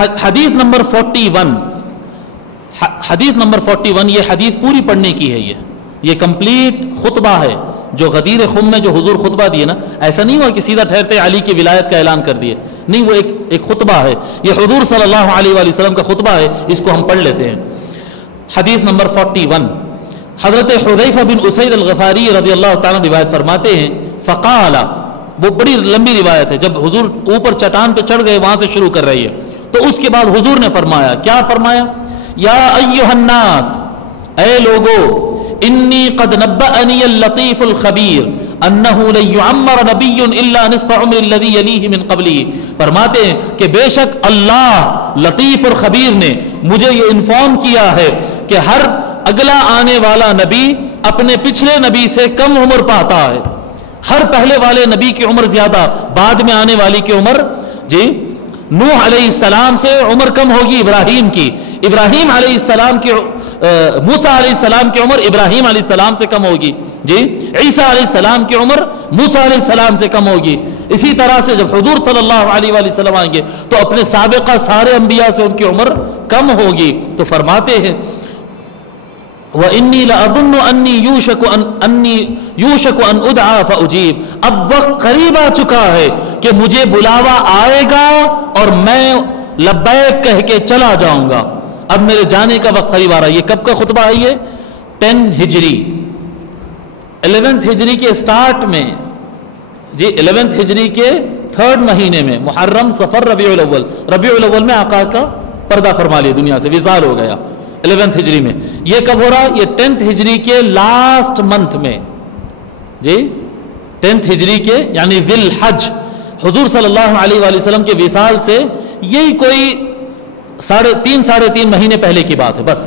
حدیث نمبر 41، حدیث نمبر 41، یہ حدیث پوری پڑھنے کی ہے، یہ کمپلیٹ خطبہ ہے جو غدیر خم میں جو حضور خطبہ دیے نا، ایسا نہیں ہوا کہ سیدھا ٹھہرتے علی کی ولایت کا اعلان کر دیے، نہیں، وہ ایک خطبہ ہے، یہ حضور صلی اللہ علیہ وآلہ وسلم کا خطبہ ہے، اس کو ہم پڑھ لیتے ہیں۔ حدیث نمبر 41، حضرت حذیفہ بن اسید الغفاری رضی اللہ تعالیٰ روایت فرماتے ہیں، فقال، وہ بڑی لمبی روایت ہے، جب حضور اوپر چٹان پہ چڑھ گئے وہاں سے شروع کر رہی ہے، تو اس کے بعد حضور نے فرمایا، کیا فرمایا؟ یا ایھا الناس، اے لوگو، انی قد نبأنی اللطیف الخبیر انہ لن یعمر نبی الا نصف عمر الذی یلیہ من قبلہ، فرماتے ہیں کہ بے شک اللہ لطیف اور خبیر نے مجھے یہ انفارم کیا ہے کہ ہر اگلا آنے والا نبی اپنے پچھلے نبی سے کم عمر پاتا ہے، ہر پہلے والے نبی کی عمر زیادہ، بعد میں آنے والی کی عمر، جی، نوح علیہ السلام سے عمر کم ہوگی ابراہیم کی، ابراہیم علیہ السلام کی، موسیٰ علیہ السلام کی عمر ابراہیم علیہ السلام سے کم ہوگی، جی، عیسیٰ علیہ السلام کی عمر موسیٰ علیہ السلام سے کم ہوگی۔ اسی طرح سے جب حضور صلی اللہ علیہ وآلہ وسلم آئیں گے تو اپنے سابقہ سارے انبیاء سے ان کی عمر کم ہوگی، تو فرماتے ہیں وَإِنِّي لَأَظُنُّ أَنِّي يُوشَكُ أَنْ أُدْعَى فَأُجِيبُ، اب وقت قریب آ چکا ہے کہ مجھے بلاوا آئے گا اور میں لبیک کہہ کے چلا جاؤں گا، اب میرے جانے کا وقت قریب آ رہا ہے۔ یہ کب کا خطبہ ہے؟ یہ 10 ہجری، 11 ہجری کے سٹارٹ میں، جی، 11 ہجری کے 3rd مہینے میں، محرم، صفر، ربیع الاول، ربیع الاول میں آقا کا پردہ فرما لیا، دنیا سے وصال ہو گیا 11 ہجری میں۔ یہ کب ہو رہا؟ یہ 10 ہجری کے لاسٹ منتھ میں، جی، 10 ہجری کے، یعنی ذی الحج، حضور صلی اللہ علیہ وآلہ وسلم کے وصال سے یہی کوئی 3.5 مہینے پہلے کی بات ہے، بس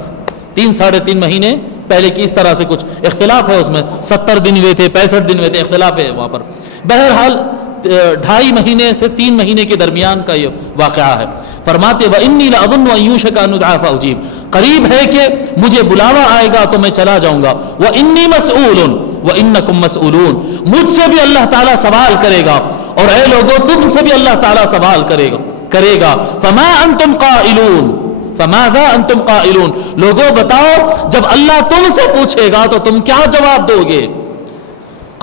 3.5 مہینے پہلے کی، اس طرح سے کچھ اختلاف ہے اس میں، 70 دن ہوئے تھے، 65 دن ہوئے تھے، اختلاف ہے وہاں پر، بہرحال 2.5 مہینے سے 3 مہینے کے درمیان کا یہ واقعہ ہے۔ فرماتے وَإِنِّي لَأَظُنُّ أَن يُوشَكَ أَنْ أُدْعَى فَأُجِيبُ، قریب ہے کہ مجھے بلاوا آئے گا تو میں چلا جاؤں گا، وَإِنِّي مَسْئُولٌ وَإِنَّكُمْ مَسْئُولُونَ، مجھ سے بھی اللہ تعالیٰ سوال کرے گا اور اے لوگوں تم سے بھی اللہ تعالیٰ سوال کرے گا۔ فَمَا أَنْتُمْ قَائِلُونَ فَمَاذَا أَنْتُمْ قَائِلُونَ، لوگوں بتاؤ جب اللہ تم سے پوچھے گا تو تم کیا جواب دو گے؟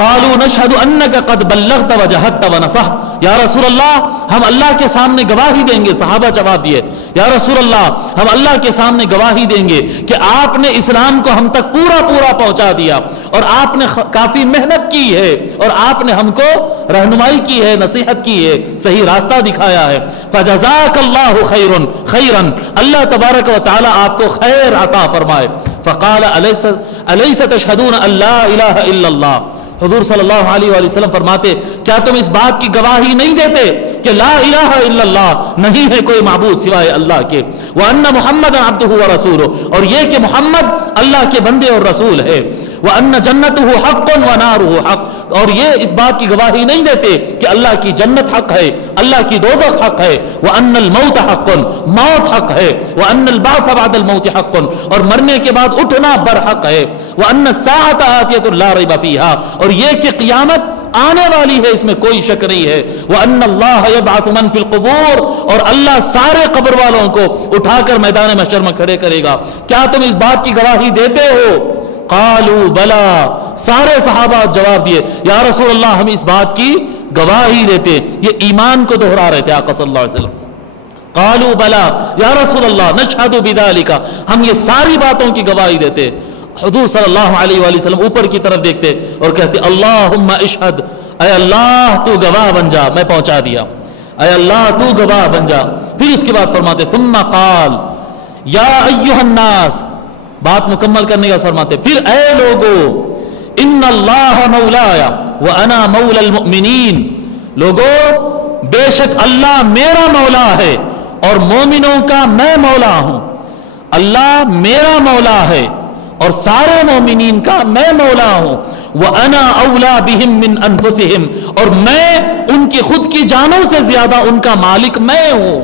قالوا نشهد انك قد بلغت وجهدت ونصحت، یا رسول اللہ ہم اللہ کے سامنے گواہی دیں گے، صحابہ جواب دیے، یا رسول اللہ ہم اللہ کے سامنے گواہی دیں گے کہ آپ نے اسلام کو ہم تک پورا پہنچا دیا اور آپ نے کافی محنت کی ہے اور آپ نے ہم کو رہنمائی کی ہے، نصیحت کی ہے، صحیح راستہ دکھایا ہے۔ فجزاک اللہ خیرا، اللہ تبارک و تعالی آپ کو خیر عطا فرمائے۔ فقال الیس تشہدون ان لا الہ الا اللہ، حضور صلی اللہ علیہ وآلہ وسلم فرماتے کیا تم اس بات کی گواہی نہیں دیتے کہ لا الہ الا اللہ، نہیں ہے کوئی معبود سوائے اللہ کے، وان محمد عبدہ ورسولہ، اور یہ کہ محمد اللہ کے بندے اور رسول ہے، وان جنتہ حق ونارہ حق، اور یہ اس بات کی گواہی نہیں دیتے کہ اللہ کی جنت حق ہے، اللہ کی دوزخ حق ہے، وان الموت حق، موت حق ہے، وان البعث بعد الموت حق، اور مرنے کے بعد اٹھنا برحق ہے، وان الساعۃ آتیۃ لا ریب فیہا، اور یہ کہ قیامت آنے والی ہے اس میں کوئی شک نہیں ہے، وَأَنَّ اللَّهَ يَبْعَثُ مَن فِي الْقُبُورِ، اور اللہ سارے قبر والوں کو اٹھا کر میدان محشر میں کھڑے کرے گا، کیا تم اس بات کی گواہی دیتے ہو؟ قالوا بلا، سارے صحابہ جواب دیے یا رسول اللہ ہم اس بات کی گواہی دیتے، یہ ایمان کو دہرا رہے تھے آقا صلی اللہ علیہ وسلم۔ قالوا بلا یا رسول اللہ نشہد بذالک، ہم یہ ساری باتوں کی گواہی دیتے۔ حضور صلی اللہ علیہ وآلہ وسلم اوپر کی طرف دیکھتے اور کہتے اللہم اشہد، اے اللہ تو گواہ بن جا، میں پہنچا دیا، اے اللہ تو گواہ بن جا۔ پھر اس کے بعد فرماتے ثم قال یا ایھا الناس، بات مکمل کرنے کا فرماتے پھر اے لوگو ان اللہ مولایا وانا مولا المؤمنین، لوگو بے شک اللہ میرا مولا ہے اور مومنوں کا میں مولا ہوں، اللہ میرا مولا ہے اور سارے مومنین کا میں مولا ہوں، وَأَنَا أَوْلَى بِهِمْ مِنْ أَنفُسِهِمْ، اور میں ان کی خود کی جانوں سے زیادہ ان کا مالک میں ہوں،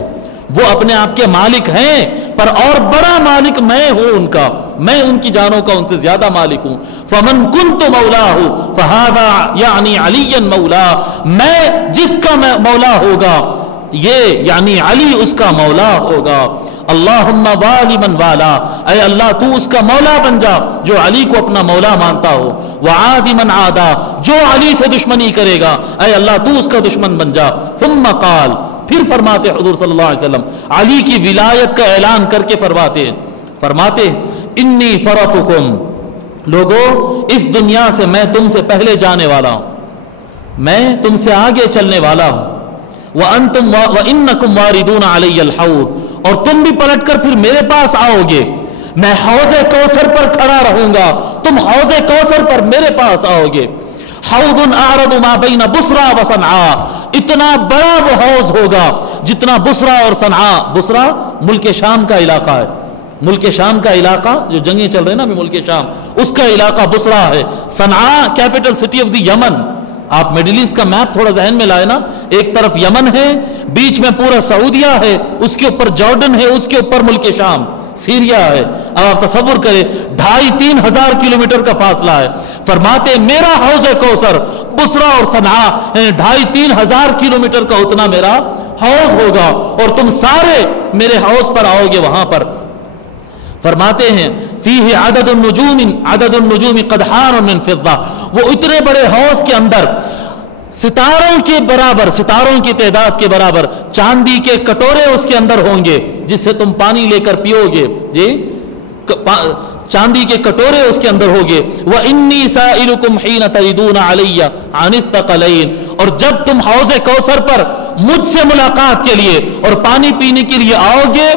وہ اپنے آپ کے مالک ہیں پر اور بڑا مالک میں ہوں ان کا، میں ان کی جانوں کا ان سے زیادہ مالک ہوں۔ فَمَنْ كُنْتُ مَوْلَاهُ فَهَذَا يَعْنِي عَلِيًّا مَوْلَا، میں جس کا مولا ہوگا یہ یعنی علی اس کا مولا ہوگا. اللہم والی من والا، اے اللہ تو اس کا مولا بن جا جو علی کو اپنا مولا مانتا ہو. وعادی من عادا، جو علی سے دشمنی کرے گا اے اللہ تو اس کا دشمن بن جا. ثم قال، پھر فرماتے حضور صلی اللہ علیہ وسلم علی کی ولایت کا اعلان کر کے فرماتے انی فرطکم، لوگو اس دنیا سے میں تم سے پہلے جانے والا ہوں، میں تم سے آگے چلنے والا ہوں. وَإِنَّكُمْ وَارِدُونَ عَلَيَّ الْحَوْض، اور تم بھی پلٹ کر پھر میرے پاس آؤ گے. میں حوض کوثر پر کھڑا رہوں گا، تم حوض کوثر پر میرے پاس آؤ گے. حوض اعرض ما بین بصرہ و صنعاء، اتنا بڑا وہ حوض ہوگا جتنا بصرہ اور صنعاء، بصرہ ملک شام کا علاقہ ہے، ملک شام کا علاقہ جو جنگیں چل رہے ہیں نا ابھی ملک شام، اس کا علاقہ بصرہ ہے. صنعاء کیپٹل سٹی آف دی یمن. آپ میڈل ایسٹ کا میپ تھوڑا ذہن میں لائے نا، ایک طرف یمن ہے، بیچ میں پورا سعودیہ ہے، اس کے اوپر جارڈن ہے، اس کے اوپر ملک شام سیریا ہے. اب آپ تصور کریں 2,500-3 ہزار کلومیٹر کا فاصلہ ہے. فرماتے میرا حوض کوثر بصرہ اور صنعاء 2,500-3 ہزار کلومیٹر کا اتنا میرا حوض ہوگا، اور تم سارے میرے حوض پر آؤ گے. وہاں پر فرماتے ہیں فیہ عدد النجوم قدحان من فضہ، وہ اتنے بڑے حوض کے اندر ستاروں کے برابر، ستاروں کی تعداد کے برابر چاندی کے کٹورے اس کے اندر ہوں گے جس سے تم پانی لے کر پیو گے. جی چاندی کے کٹورے اس کے اندر ہوگے. وَإِنِّي سَائِلُكُمْ حِينَ تَرِدُونَ عَلَيَّ عَنِ الثَّقَلَيْنِ، اور جب تم حوض کوثر پر مجھ سے ملاقات کے لیے اور پانی پینے کے لیے آؤ گے،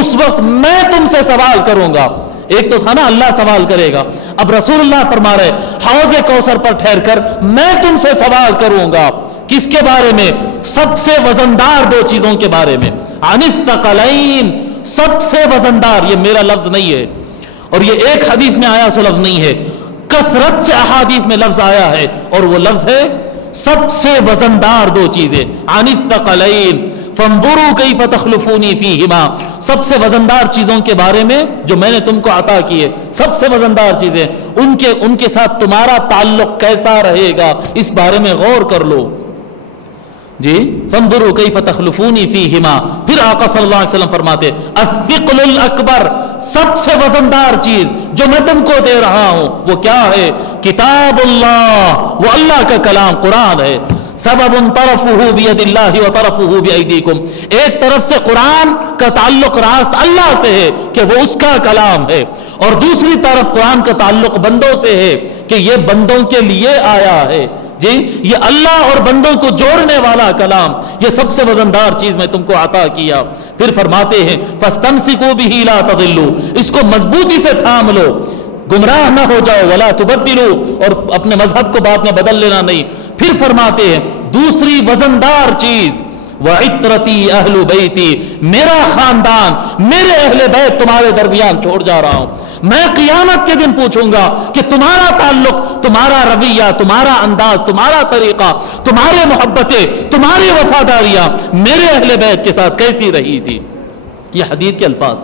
اس وقت میں تم سے سوال کروں گا. ایک تو تھا نا اللہ سوال کرے گا، اب رسول اللہ فرما رہے حوض کوثر پر ٹھہر کر میں تم سے سوال کروں گا. کس کے بارے میں؟ سب سے وزندار 2 چیزوں کے بارے میں. عن الثقلین، سب سے وزندار، یہ میرا لفظ نہیں ہے اور یہ ایک حدیث میں آیا سو لفظ نہیں ہے، کثرت سے احادیث میں لفظ آیا ہے، اور وہ لفظ ہے سب سے وزندار 2 چیزیں. عن الثقلین فانظروا کیف تخلفونی فیہما، سب سے وزندار چیزوں کے بارے میں جو میں نے تم کو عطا کیے، سب سے وزندار چیزیں، ان کے ساتھ تمہارا تعلق کیسا رہے گا اس بارے میں غور کر لو. جی فانظروا کیف تخلفونی فیہما. پھر آقا صلی اللہ علیہ وسلم فرماتے الثقل الاکبر، سب سے وزندار چیز جو میں تم کو دے رہا ہوں وہ کیا ہے؟ کتاب اللہ، وہ اللہ کا کلام قرآن ہے. سبب طرفہ بید اللہ و طرفہ بایدیکم، ایک طرف سے قرآن کا تعلق راست اللہ سے ہے کہ وہ اس کا کلام ہے، اور دوسری طرف قرآن کا تعلق بندوں سے ہے کہ یہ بندوں کے لیے آیا ہے. جی یہ اللہ اور بندوں کو جوڑنے والا کلام، یہ سب سے وزندار چیز میں تم کو عطا کیا. پھر فرماتے ہیں فاستمسکوا بہ لا تضلوا، اس کو مضبوطی سے تھام لو، گمراہ نہ ہو جاؤ. ولا تبدلوا، اور اپنے مذہب کو بعد میں بدل لینا نہیں. پھر فرماتے ہیں دوسری وزندار چیز وعطرتی اہل بیتی، میرا خاندان، میرے اہل بیت تمہارے درمیان چھوڑ جا رہا ہوں. میں قیامت کے دن پوچھوں گا کہ تمہارا تعلق، تمہارا رویہ، تمہارا انداز، تمہارا طریقہ، تمہارے محبتیں، تمہاری وفاداریاں میرے اہل بیت کے ساتھ کیسی رہی تھی. یہ حدیث کے الفاظ.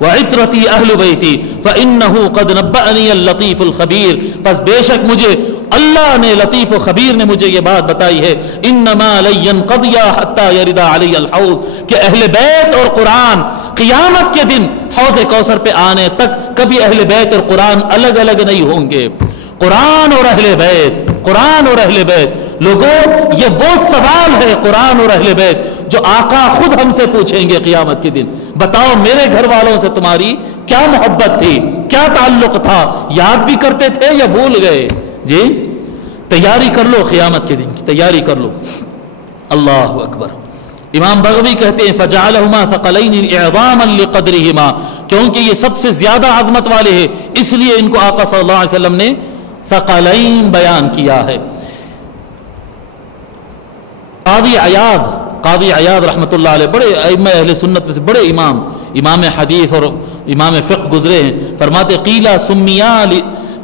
وعطرتی اہل بیتی فانہ قد نبأنی اللطیف الخبیر، پس بے شک مجھے اللہ نے، لطیف و خبیر نے مجھے یہ بات بتائی ہے. انما لن ينقضي حتى يرد علی الحوض، کہ اہل بیت اور قرآن قیامت کے دن حوض کوثر پہ آنے تک کبھی اہل بیت اور قرآن الگ الگ نہیں ہوں گے. قرآن اور اہل بیت، قرآن اور اہل بیت، لوگوں یہ وہ سوال ہے قرآن اور اہل بیت جو آقا خود ہم سے پوچھیں گے قیامت کے دن. بتاؤ میرے گھر والوں سے تمہاری کیا محبت تھی، کیا تعلق تھا، یاد بھی کرتے تھے یا بھول گئے؟ جی تیاری کر لو، قیامت کے دن کی تیاری کر لو. اللہ اکبر. امام بغوی کہتے ہیں فجعلہما ثقلین اعظاما لقدرہما، کیونکہ یہ سب سے زیادہ عظمت والے ہیں اس لیے ان کو آقا صلی اللہ علیہ وسلم نے ثقلین بیان کیا ہے. قاضی عیاض رحمۃ اللہ علیہ بڑے ائمہ اہل سنت میں سے بڑے امام حدیث اور امام فقہ گزرے ہیں. فرماتے قیل سمیا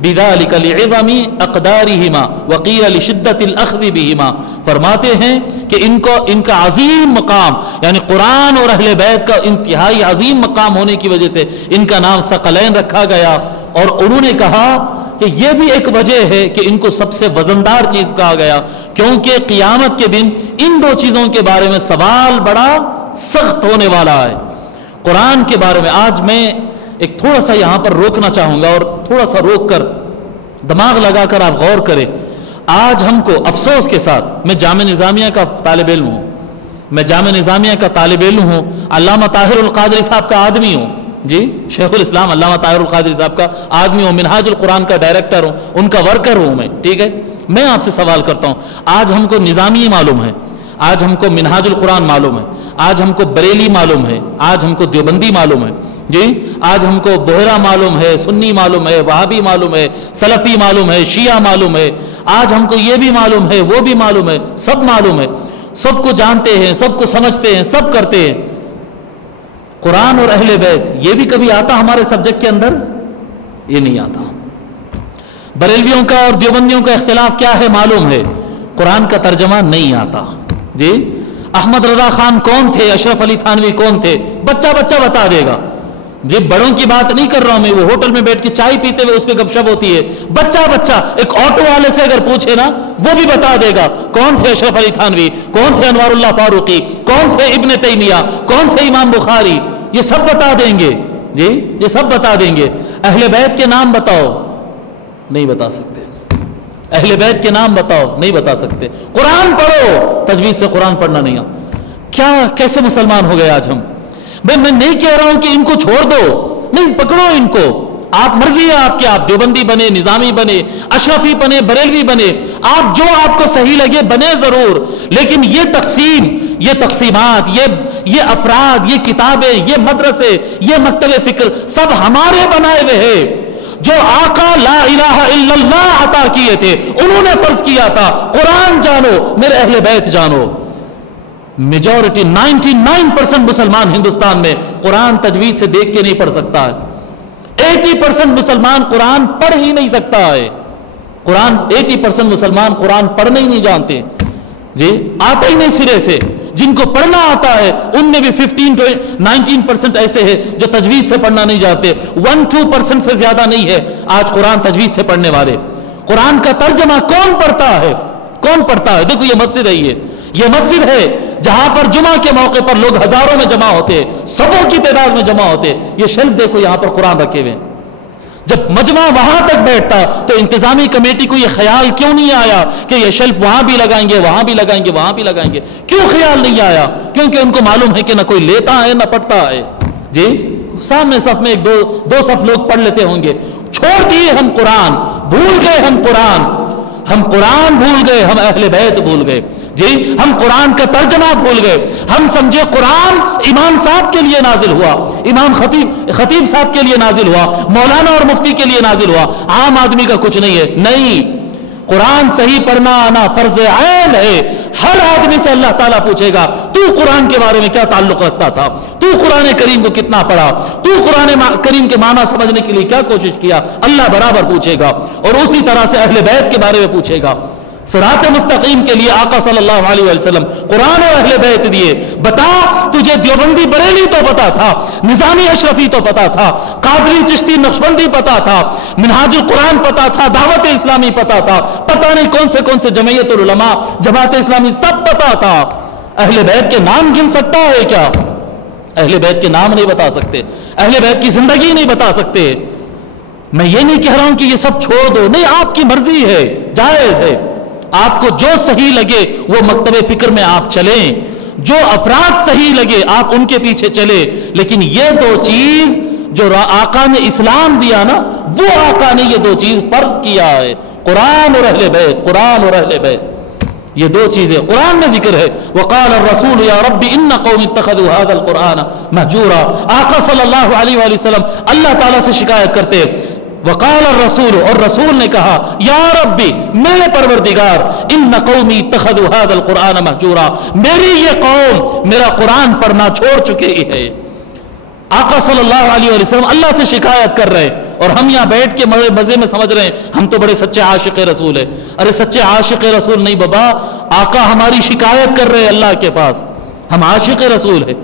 بذلک لعظم اقدارہما وقیل لشدت الاخذ بہما. فرماتے ہیں کہ ان کا عظیم مقام، یعنی قرآن اور اہل بیت کا انتہائی عظیم مقام ہونے کی وجہ سے ان کا نام ثقلین رکھا گیا. اور انہوں نے کہا کہ یہ بھی ایک وجہ ہے کہ ان کو سب سے وزندار چیز کہا گیا کیونکہ قیامت کے دن ان دو چیزوں کے بارے میں سوال بڑا سخت ہونے والا ہے۔ قرآن کے بارے میں آج میں ایک تھوڑا سا یہاں پر روکنا چاہوں گا، اور تھوڑا سا روک کر دماغ لگا کر آپ غور کریں۔ آج ہم کو افسوس کے ساتھ، میں جامعہ نظامیہ کا طالب علم ہوں، علامہ طاہر-ال-قادری صاحب کا آدمی ہوں، جی شیخ-ال-اسلام علامہ طاہر-ال-قادری صاحب کا آدمی ہوں، منہاج القرآن کا ڈائریکٹر ہوں، ان کا ورکر ہوں میں، ٹھیک ہے۔ میں آپ سے سوال کرتا ہوں، آج ہم کو نظامی معلوم ہے، آج ہم کو منہاج القرآن معلوم ہے، آج ہم کو بریلی معلوم ہے، آج ہم کو دیوبندی معلوم ہے، جی آج ہم کو بحیرہ معلوم ہے، سنی معلوم ہے، وہابی معلوم ہے، سلفی معلوم ہے، شیعہ معلوم ہے، آج ہم کو یہ بھی معلوم ہے، وہ بھی معلوم ہے، سب معلوم ہے، سب کو جانتے ہیں، سب کو سمجھتے ہیں، سب کرتے ہیں۔ قرآن اور اہل بیت یہ بھی کبھی آتا ہمارے سبجیکٹ کے اندر؟ یہ نہیں آتا۔ بریلویوں کا اور دیوبندیوں کا اختلاف کیا ہے معلوم ہے، قرآن کا ترجمہ نہیں آتا۔ جی احمد رضا خان کون تھے، اشرف علی تھانوی کون تھے، بچہ بتا دے گا۔ یہ بڑوں کی بات نہیں کر رہا ہوں میں، وہ ہوٹل میں بیٹھ کے چائے پیتے ہوئے اس پہ گپ شپ ہوتی ہے، بچہ ایک آٹو والے سے اگر پوچھے نا وہ بھی بتا دے گا کون تھے اشرف علی تھانوی، کون تھے انوار اللہ فاروقی، کون تھے ابن تیمیہ، کون تھے امام بخاری، یہ سب بتا دیں گے۔ جی یہ سب بتا دیں گے۔ اہل بیت کے نام بتاؤ، نہیں بتا سکتے۔ اہل بیت کے نام بتاؤ، نہیں بتا سکتے۔ قرآن پڑھو، تجوید سے قرآن پڑھنا نہیں آتا۔ کیا کیسے مسلمان ہو گئے آج ہم؟ میں نہیں کہہ رہا ہوں کہ ان کو چھوڑ دو، نہیں پکڑو ان کو، آپ مرضی ہے آپ کی، آپ دیوبندی بنے، نظامی بنے، اشرفی بنے، بریلوی بنے، آپ جو آپ کو صحیح لگے بنے ضرور، لیکن یہ تقسیم، یہ تقسیمات، یہ افراد، یہ کتابیں، یہ مدرسے، یہ مکتب فکر سب ہمارے بنائے ہوئے ہیں۔ جو آقا لا الہ الا اللہ عطا کیے تھے انہوں نے فرض کیا تھا قرآن جانو، میرے اہل بیت جانو۔ میجورٹی 99% مسلمان ہندوستان میں قرآن تجوید سے دیکھ کے نہیں پڑھ سکتا ہے، 80% مسلمان قرآن پڑھ ہی نہیں سکتا ہے۔ 80% مسلمان قرآن پڑھنے ہی نہیں جانتے، جی آتا ہی نہیں سرے سے۔ جن کو پڑھنا آتا ہے ان میں بھی 15-19% ایسے ہیں جو تجوید سے پڑھنا نہیں جانتے، 1-2% سے زیادہ نہیں ہے آج قرآن تجوید سے پڑھنے والے۔ قرآن کا ترجمہ کون پڑھتا ہے؟ کون پڑھتا ہے؟ دیکھو یہ مسجد ہے، یہ مسجد ہے جہاں پر جمعہ کے موقع پر لوگ ہزاروں میں جمع ہوتے، سبوں کی تعداد میں جمع ہوتے۔ یہ شیلف دیکھو یہاں پر قرآن رکھے ہوئے، جب مجمع وہاں تک بیٹھتا تو انتظامی کمیٹی کو یہ خیال کیوں نہیں آیا کہ یہ شیلف وہاں بھی لگائیں گے، وہاں بھی لگائیں گے، وہاں بھی لگائیں گے؟ کیوں خیال نہیں آیا؟ کیونکہ ان کو معلوم ہے کہ نہ کوئی لیتا ہے نہ پڑھتا ہے۔ جی سامنے صف میں ایک دو صف لوگ پڑھ لیتے ہوں گے، چھوڑ دیے ہم قرآن، بھول گئے ہم قرآن بھول گئے، ہم اہل بیت بھول گئے، جی ہم قرآن کا ترجمہ بھول گئے۔ ہم سمجھے قرآن امام صاحب کے لیے نازل ہوا، امام خطیب صاحب کے لیے نازل ہوا، مولانا اور مفتی کے لیے نازل ہوا، عام آدمی کا کچھ نہیں ہے۔ نہیں، قرآن صحیح پڑھنا آنا فرض عین ہے۔ ہر آدمی سے اللہ تعالیٰ پوچھے گا تو قرآن کے بارے میں کیا تعلق رکھتا تھا، تو قرآن کریم کو کتنا پڑھا، تو قرآن کریم کے معنی سمجھنے کے لیے کیا کوشش کیا، اللہ برابر پوچھے گا۔ اور اسی طرح سے اہل بیت کے بارے میں پوچھے گا۔ صراط مستقیم کے لیے آقا صلی اللہ علیہ وسلم قرآن و اہل بیت دیے۔ بتا تجھے دیوبندی بریلی تو پتا تھا، نظامی اشرفی تو پتا تھا، قادری چشتی نقشبندی پتا تھا، منہاج القرآن پتا تھا، دعوت اسلامی پتا تھا، پتہ نہیں کون سے جمعیت العلماء، جماعت اسلامی سب پتا تھا۔ اہل بیت کے نام گن سکتا ہے کیا؟ اہل بیت کے نام نہیں بتا سکتے، اہل بیت کی زندگی نہیں بتا سکتے۔ میں یہ نہیں کہہ رہا ہوں کہ یہ سب چھوڑ دو، نہیں، آپ کی مرضی ہے، جائز ہے، آپ کو جو صحیح لگے وہ مکتب فکر میں آپ چلیں، جو افراد صحیح لگے آپ ان کے پیچھے چلے، لیکن یہ دو چیز جو آقا نے اسلام دیا نا، وہ آقا نے یہ دو چیز فرض کیا ہے، قرآن اور اہل بیت، قرآن اور اہل بیت، یہ دو چیزیں قرآن میں ذکر ہے۔ وقال الرسول یا رب ان قوم اتخذوا هذا القرآن مہجورا۔ آقا صلی اللہ علیہ وآلہ وسلم اللہ تعالیٰ سے شکایت کرتے، وقال الرسول، اور رسول نے کہا، یا ربی، میرے پروردگار، ان قومی اتخذوا هذا القرآن مہجورا، میری یہ قوم میرا قرآن پڑھنا چھوڑ چکے ہے۔ آقا صلی اللہ علیہ وسلم اللہ سے شکایت کر رہے، اور ہم یہاں بیٹھ کے مزے میں سمجھ رہے ہیں ہم تو بڑے سچے عاشق رسول ہیں۔ ارے سچے عاشق رسول نہیں بابا، آقا ہماری شکایت کر رہے اللہ کے پاس، ہم عاشق رسول ہیں۔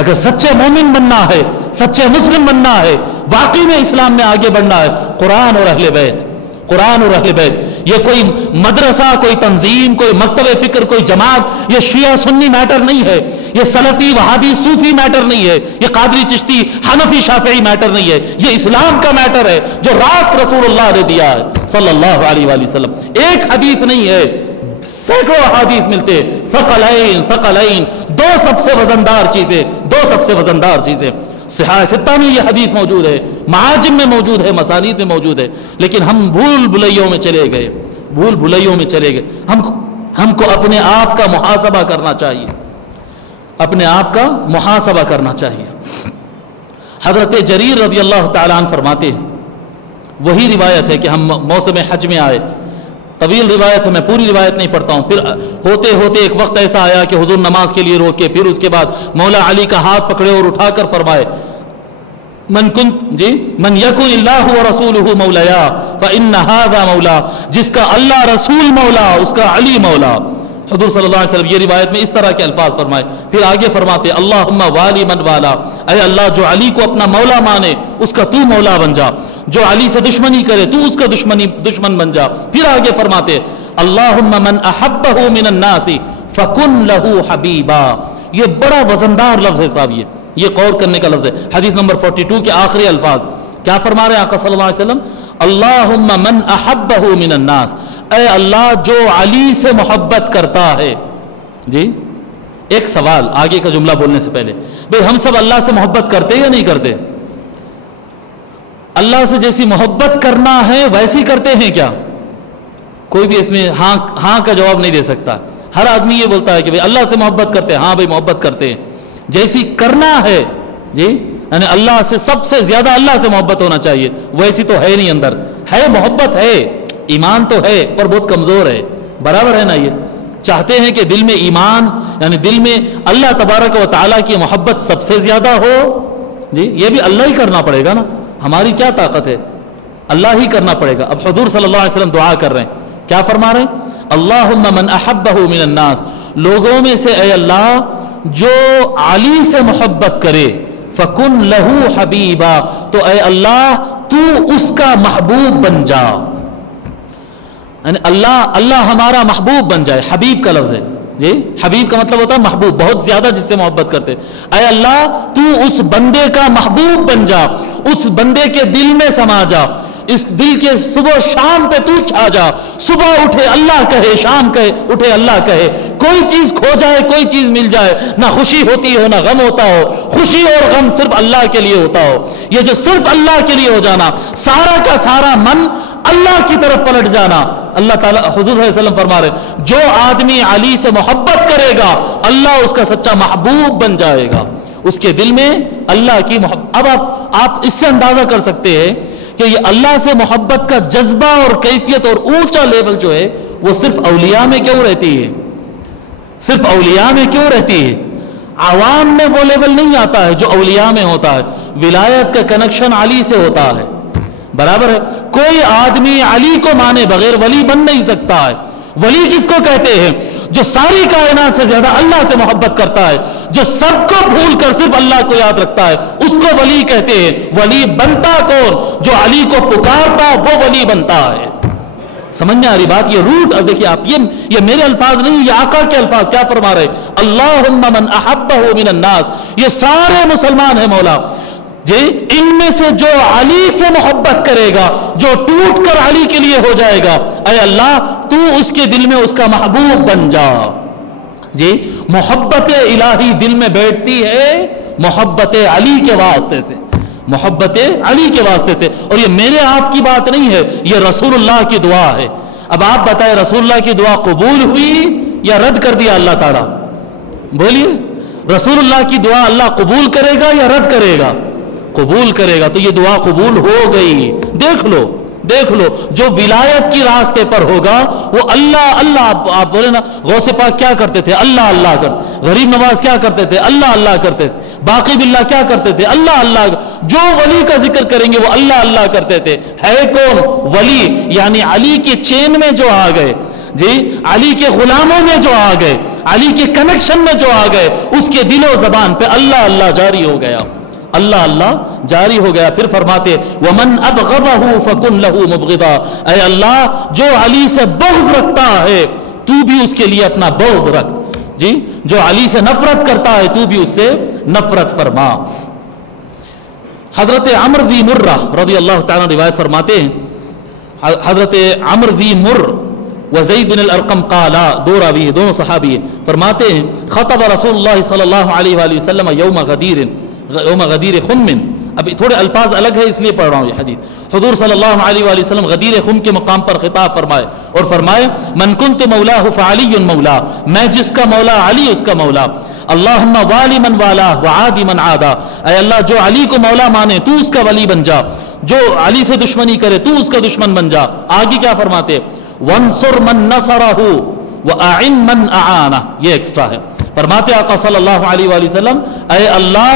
اگر سچے مومن بننا ہے، سچے مسلم بننا ہے، واقعی میں اسلام میں آگے بڑھنا ہے، قرآن اور اہل بیت، قرآن اور اہل بیت۔ یہ کوئی مدرسہ، کوئی تنظیم، کوئی مکتب فکر، کوئی جماعت، یہ شیعہ سنی میٹر نہیں ہے، یہ سلفی وہابی صوفی میٹر نہیں ہے، یہ قادری چشتی حنفی شافعی میٹر نہیں ہے، یہ اسلام کا میٹر ہے جو راست رسول اللہ نے دیا ہے صلی اللہ علیہ وآلہ وسلم۔ ایک حدیث نہیں ہے، سینکڑوں حدیث ملتے، ثقلین ثقلین، دو سب سے وزندار چیزیں، دو سب سے وزندار چیزیں۔ صحاح ستہ میں یہ حدیث موجود ہے، معاجم میں موجود ہے، مسانید میں موجود ہے، لیکن ہم بھول بھلیوں میں چلے گئے، بھول بھلیوں میں چلے گئے۔ ہم کو اپنے آپ کا محاسبہ کرنا چاہیے، اپنے آپ کا محاسبہ کرنا چاہیے۔ حضرت جریر رضی اللہ تعالیٰ عنہ فرماتے ہیں، وہی روایت ہے کہ ہم موسم حج میں آئے، طویل روایت ہے، میں پوری روایت نہیں پڑھتا ہوں۔ پھر ہوتے ہوتے ایک وقت ایسا آیا کہ حضور نماز کے لیے روکے، پھر اس کے بعد مولا علی کا ہاتھ پکڑے اور اٹھا کر فرمائے، من یکن اللہ ورسولہ مولایا فإن ھذا مولا، جس کا اللہ رسول مولا اس کا علی مولا۔ حضور صلی اللہ علیہ وسلم یہ روایت میں اس طرح کے الفاظ فرمائے، پھر آگے فرماتے اللہم والی من والا، اے اللہ جو علی کو اپنا مولا مانے اس کا تو مولا بن جا، جو علی سے دشمنی کرے تو اس کا دشمن بن جا۔ پھر آگے فرماتے اللہم من احبہ من الناس فکن لہ حبیبا۔ یہ بڑا وزندار لفظ ہے صاحب، یہ غور کرنے کا لفظ ہے۔ حدیث نمبر 42 کے آخری الفاظ کیا فرما رہے ہیں آقا صلی اللہ علیہ وسلم؟ اللہم من احبہ من الناس، اے اللہ جو علی سے محبت کرتا ہے۔ جی ایک سوال آگے کا جملہ بولنے سے پہلے، بھئی ہم سب اللہ سے محبت کرتے یا نہیں کرتے؟ اللہ سے جیسی محبت کرنا ہے ویسی کرتے ہیں کیا؟ کوئی بھی اس میں ہاں کا جواب نہیں دے سکتا۔ ہر آدمی یہ بولتا ہے کہ بھئی اللہ سے محبت کرتے ہیں، ہاں بھئی محبت کرتے ہیں، جیسی کرنا ہے جی، یعنی اللہ سے سب سے زیادہ اللہ سے محبت ہونا چاہیے، ویسی تو ہے نہیں، اندر ہے محبت ہے، ایمان تو ہے پر بہت کمزور ہے، برابر ہے نا؟ یہ چاہتے ہیں کہ دل میں ایمان یعنی دل میں اللہ تبارک و تعالیٰ کی محبت سب سے زیادہ ہو، جی یہ بھی اللہ ہی کرنا پڑے گا نا، ہماری کیا طاقت ہے، اللہ ہی کرنا پڑے گا۔ اب حضور صلی اللہ علیہ وسلم دعا کر رہے ہیں، کیا فرما رہے ہیں؟ اللہم من احبہ من الناس، لوگوں میں سے اے اللہ جو علی سے محبت کرے، فکن لہو حبیبا، تو اے اللہ تو اس کا محبوب بن جا، یعنی اللہ ہمارا محبوب بن جائے۔ حبیب کا لفظ ہے جی، حبیب کا مطلب ہوتا ہے محبوب، بہت زیادہ جس سے محبت کرتے۔ اے اللہ تو اس بندے کا محبوب بن جا، اس بندے کے دل میں سما جا، اس دل کے صبح شام پہ تو چھا جا، صبح اٹھے اللہ کہے، شام کہے اٹھے اللہ کہے، کوئی چیز کھو جائے کوئی چیز مل جائے، نہ خوشی ہوتی ہو نہ غم ہوتا ہو، خوشی اور غم صرف اللہ کے لیے ہوتا ہو۔ یہ جو صرف اللہ کے لیے ہو جانا، سارا کا سارا من اللہ کی طرف پلٹ جانا، اللہ تعالیٰ حضور صلی اللہ علیہ وسلم فرما رہے جو آدمی علی سے محبت کرے گا اللہ اس کا سچا محبوب بن جائے گا، اس کے دل میں اللہ کی محبت۔ اب آپ اس سے اندازہ کر سکتے ہیں کہ یہ اللہ سے محبت کا جذبہ اور کیفیت اور اونچا لیول جو ہے وہ صرف اولیاء میں کیوں رہتی ہے، صرف اولیاء میں کیوں رہتی ہے؟ عوام میں وہ لیول نہیں آتا ہے جو اولیاء میں ہوتا ہے، ولایت کا کنیکشن علی سے ہوتا ہے، برابر ہے۔ کوئی آدمی علی کو مانے بغیر ولی بن نہیں سکتا ہے۔ ولی کس کو کہتے ہیں؟ جو ساری کائنات سے زیادہ اللہ سے محبت کرتا ہے، جو سب کو بھول کر صرف اللہ کو یاد رکھتا ہے، اس کو ولی کہتے ہیں۔ ولی بنتا کون؟ جو علی کو پکارتا وہ ولی بنتا ہے۔ سمجھ میں آ رہی بات؟ یہ روٹ، اب دیکھیے آپ، یہ میرے الفاظ نہیں، یہ آقا کے الفاظ کیا فرما رہے؟ اللہم من احبہ من الناس، یہ سارے مسلمان ہیں مولا جی، ان میں سے جو علی سے محبت کرے گا، جو ٹوٹ کر علی کے لیے ہو جائے گا، اے اللہ تو اس کے دل میں اس کا محبوب بن جا۔ جی محبت الہی دل میں بیٹھتی ہے محبت علی کے واسطے سے، محبت علی کے واسطے سے، اور یہ میرے آپ کی بات نہیں ہے، یہ رسول اللہ کی دعا ہے۔ اب آپ بتائیں رسول اللہ کی دعا قبول ہوئی یا رد کر دیا اللہ تعالیٰ؟ بولیے، رسول اللہ کی دعا اللہ قبول کرے گا یا رد کرے گا؟ قبول کرے گا، تو یہ دعا قبول ہو گئی۔ دیکھ لو جو ولایت کی راستے پر ہوگا وہ اللہ اللہ، آپ بولے نا غوث پاک کیا کرتے تھے؟ اللہ اللہ کرتے، غریب نواز کیا کرتے تھے؟ اللہ اللہ کرتے تھے، باقی باللہ کیا کرتے تھے؟ اللہ اللہ، جو ولی کا ذکر کریں گے وہ اللہ اللہ کرتے تھے۔ ہے کون ولی؟ یعنی علی کی چین میں جو آ گئے جی، علی کے غلاموں میں جو آ گئے، علی کے کنیکشن میں جو آ گئے، اس کے دل و زبان پہ اللہ اللہ جاری ہو گیا، اللہ اللہ جاری ہو گیا. پھر فرماتے وَمَنْ أَبْغَضَهُ فَكُنْ لَهُ مُبْغِضًا, اے اللہ جو علی سے بغض رکھتا ہے تو بھی اس کے لیے اپنا بغض رکھ. جی, جو علی سے نفرت کرتا ہے تو بھی اس سے نفرت فرما. حضرت عمر ذی مرہ رضی اللہ تعالیٰ روایت فرماتے ہیں, حضرت عمر ذی مر و زید بن الارقم قالا, دو راوی ہیں, دونوں صحابی ہیں, فرماتے ہیں خطب رسول اللہ صلی اللہ علیہ وآلہ وسلم یوم غدیر خم. ابھی تھوڑے الفاظ الگ ہے اس لیے پڑھ رہا ہوں یہ حدیث. حضور صلی اللہ علیہ وآلہ وسلم غدیر خم کے مقام پر خطاب فرمائے اور فرمائے من کنت مولاہ فعلی مولا, میں جس کا مولا علی اس کا مولا. اللہم والی من والا وعادی من عادا, اے اللہ جو علی کو مولا مانے تو اس کا ولی بن جا, جو علی سے دشمنی کرے تو اس کا دشمن بن جا. آگے کیا فرماتے وانصر من نصرہ وَأَعِنْ مَنْ أَعَانَهُ, یہ ایکسٹرا ہے. فرماتے آقا صلی اللہ علیہ وآلہ وسلم اے اللہ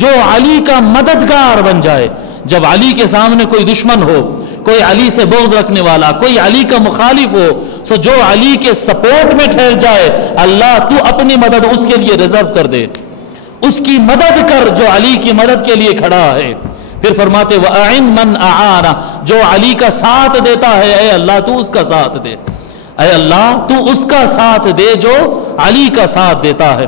جو علی کا مددگار بن جائے, جب علی کے سامنے کوئی دشمن ہو, کوئی علی سے بغض رکھنے والا, کوئی علی کا مخالف ہو, سو جو علی کے سپورٹ میں ٹھہر جائے, اللہ تو اپنی مدد اس کے لیے ریزرو کر دے, اس کی مدد کر جو علی کی مدد کے لیے کھڑا ہے. پھر فرماتے وَأَعِنْ مَنْ أَعَانَهُ, جو علی کا ساتھ دیتا ہے اے اللہ تو اس کا ساتھ دے, اے اللہ تو اس کا ساتھ دے جو علی کا ساتھ دیتا ہے.